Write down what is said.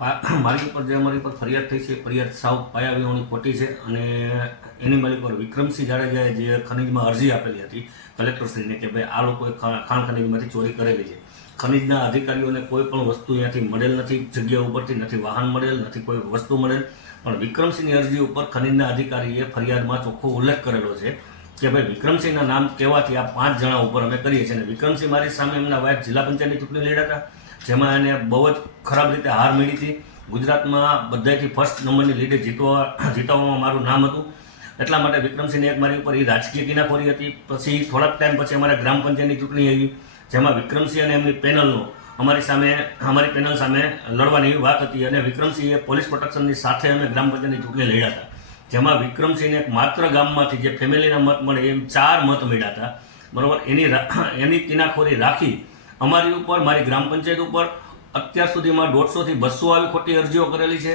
મારી ઉપર જે અમારી પર ફરિયાદ થઈ છે ફરિયાદ સાવ પાયા વિહોણી ખોટી છે અને એની મારી પર વિક્રમસિંહ જાડેજાએ જે ખનીજમાં અરજી આપેલી હતી કલેક્ટરશ્રીને કે ભાઈ આ લોકોએ ખાણ ખનીજમાંથી ચોરી કરેલી છે. ખનીજના અધિકારીઓને કોઈ પણ વસ્તુ અહીંયાથી મળેલ નથી, જગ્યા ઉપરથી નથી વાહન મળેલ, નથી કોઈ વસ્તુ મળેલ, પણ વિક્રમસિંહની અરજી ઉપર ખનીજના અધિકારીએ ફરિયાદમાં ચોખ્ખો ઉલ્લેખ કરેલો છે કે ભાઈ વિક્રમસિંહના નામ કહેવાથી આ 5 જણા ઉપર અમે કરીએ છીએ. અને વિક્રમસિંહ મારી સામે એમના વાઇફ જિલ્લા પંચાયતની ચૂંટણી લડ્યા હતા, જેમાં એને બહુ જ ખરાબ રીતે હાર મળી હતી. ગુજરાતમાં બધાથી ફર્સ્ટ નંબરની લીડે જીતવામાં મારું નામ હતું. એટલા માટે વિક્રમસિંહને એક મારી ઉપર એ રાજકીય કિનાખોરી હતી. પછી થોડાક ટાઈમ પછી અમારે ગ્રામ પંચાયતની ચૂંટણી આવી, જેમાં વિક્રમસિંહ અને એમની પેનલનો અમારી પેનલ સામે લડવાની વાત હતી અને વિક્રમસિંહે પોલીસ પ્રોટેક્શનની સાથે અમે ગ્રામ પંચાયતની ચૂંટણી લડ્યા હતા. જેમાં વિક્રમસિંહને માત્ર ગામમાંથી જે ફેમિલીના મત મળે એમ 4 મત મળ્યા હતા. બરાબર, એની કિનાખોરી રાખી અમારી ઉપર, મારી ગ્રામ પંચાયત ઉપર અત્યાર સુધીમાં 150 થી 200 આવી ખોટી અરજીઓ કરેલી છે.